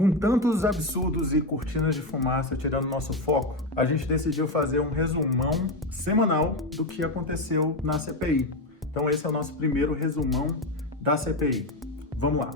Com tantos absurdos e cortinas de fumaça tirando nosso foco, a gente decidiu fazer um resumão semanal do que aconteceu na CPI. Então esse é o nosso primeiro resumão da CPI. Vamos lá.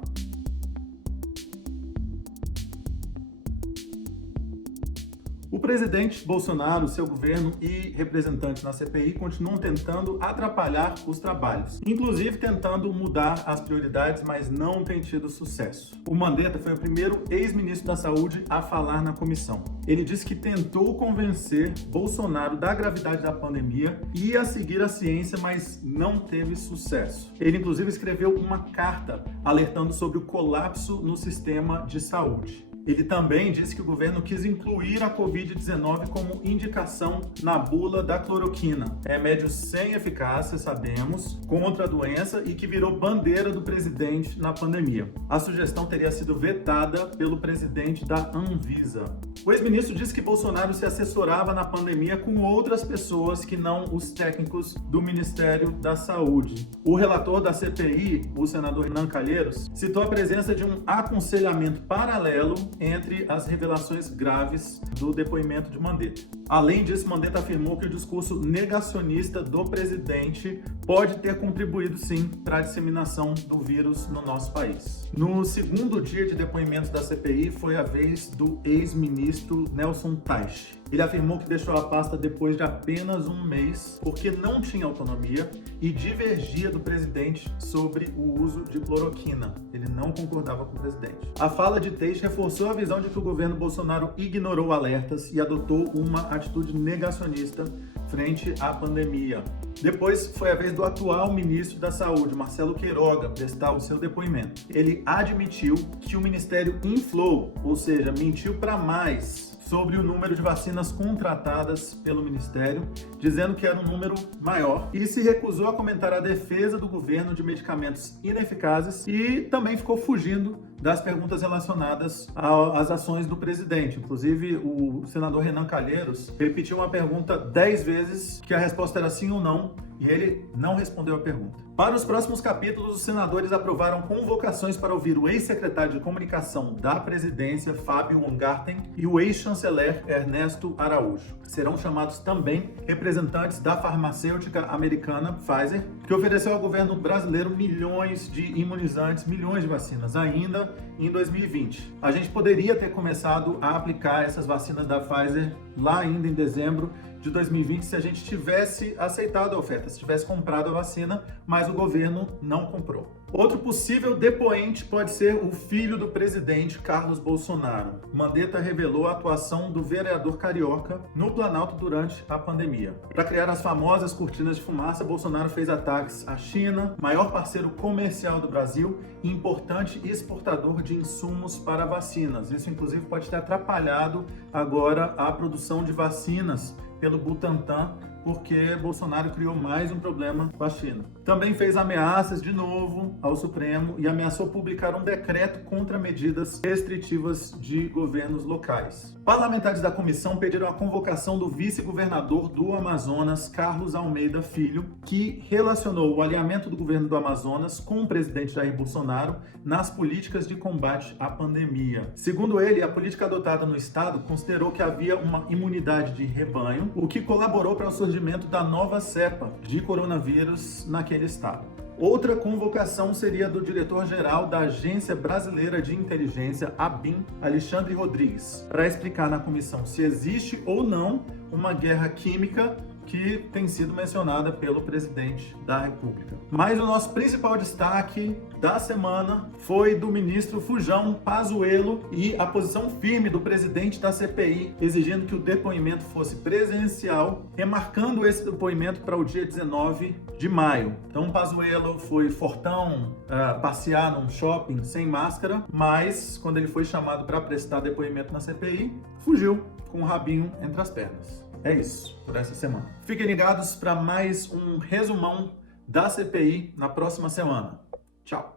O presidente Bolsonaro, seu governo e representantes na CPI continuam tentando atrapalhar os trabalhos, inclusive tentando mudar as prioridades, mas não tem tido sucesso. O Mandetta foi o primeiro ex-ministro da Saúde a falar na comissão. Ele disse que tentou convencer Bolsonaro da gravidade da pandemia e a seguir a ciência, mas não teve sucesso. Ele, inclusive, escreveu uma carta alertando sobre o colapso no sistema de saúde. Ele também disse que o governo quis incluir a Covid-19 como indicação na bula da cloroquina, remédio sem eficácia, sabemos, contra a doença e que virou bandeira do presidente na pandemia. A sugestão teria sido vetada pelo presidente da Anvisa. O ex-ministro disse que Bolsonaro se assessorava na pandemia com outras pessoas que não os técnicos do Ministério da Saúde. O relator da CPI, o senador Renan Calheiros, citou a presença de um aconselhamento paralelo entre as revelações graves do depoimento de Mandetta. Além disso, Mandetta afirmou que o discurso negacionista do presidente pode ter contribuído sim para a disseminação do vírus no nosso país. No segundo dia de depoimentos da CPI foi a vez do ex-ministro Nelson Teich. Ele afirmou que deixou a pasta depois de apenas um mês porque não tinha autonomia e divergia do presidente sobre o uso de cloroquina. Ele não concordava com o presidente. A fala de Teich reforçou a visão de que o governo Bolsonaro ignorou alertas e adotou uma atitude negacionista frente à pandemia. Depois foi a vez do atual ministro da Saúde, Marcelo Queiroga, prestar o seu depoimento. Ele admitiu que o ministério inflou, ou seja, mentiu para mais sobre o número de vacinas contratadas pelo Ministério, dizendo que era um número maior, e se recusou a comentar a defesa do governo de medicamentos ineficazes e também ficou fugindo das perguntas relacionadas às ações do presidente. Inclusive, o senador Renan Calheiros repetiu uma pergunta 10 vezes, que a resposta era sim ou não, e ele não respondeu a pergunta. Para os próximos capítulos, os senadores aprovaram convocações para ouvir o ex-secretário de Comunicação da Presidência, Fábio Weingarten, e o ex-chanceler Ernesto Araújo. Serão chamados também representantes da farmacêutica americana Pfizer, que ofereceu ao governo brasileiro milhões de imunizantes, milhões de vacinas, ainda em 2020. A gente poderia ter começado a aplicar essas vacinas da Pfizer lá ainda em dezembro de 2020 se a gente tivesse aceitado a oferta, se tivesse comprado a vacina, mas o governo não comprou. Outro possível depoente pode ser o filho do presidente, Carlos Bolsonaro. Mandetta revelou a atuação do vereador carioca no Planalto durante a pandemia. Para criar as famosas cortinas de fumaça, Bolsonaro fez ataques à China, maior parceiro comercial do Brasil e importante exportador de insumos para vacinas. Isso, inclusive, pode ter atrapalhado agora a produção de vacinas pelo Butantan, porque Bolsonaro criou mais um problema com a China. Também fez ameaças de novo ao Supremo e ameaçou publicar um decreto contra medidas restritivas de governos locais. Parlamentares da comissão pediram a convocação do vice-governador do Amazonas, Carlos Almeida Filho, que relacionou o alinhamento do governo do Amazonas com o presidente Jair Bolsonaro nas políticas de combate à pandemia. Segundo ele, a política adotada no estado considerou que havia uma imunidade de rebanho, o que colaborou para o surgimento da nova cepa de coronavírus naquele estado. Outra convocação seria do diretor-geral da Agência Brasileira de Inteligência, ABIN, Alexandre Rodrigues, para explicar na comissão se existe ou não uma guerra química que tem sido mencionada pelo presidente da República. Mas o nosso principal destaque da semana foi do ministro Fujão Pazuello e a posição firme do presidente da CPI, exigindo que o depoimento fosse presencial, remarcando esse depoimento para o dia 19 de maio. Então, Pazuello foi fortão passear num shopping sem máscara, mas quando ele foi chamado para prestar depoimento na CPI, fugiu com o rabinho entre as pernas. É isso por essa semana. Fiquem ligados para mais um resumão da CPI na próxima semana. Tchau!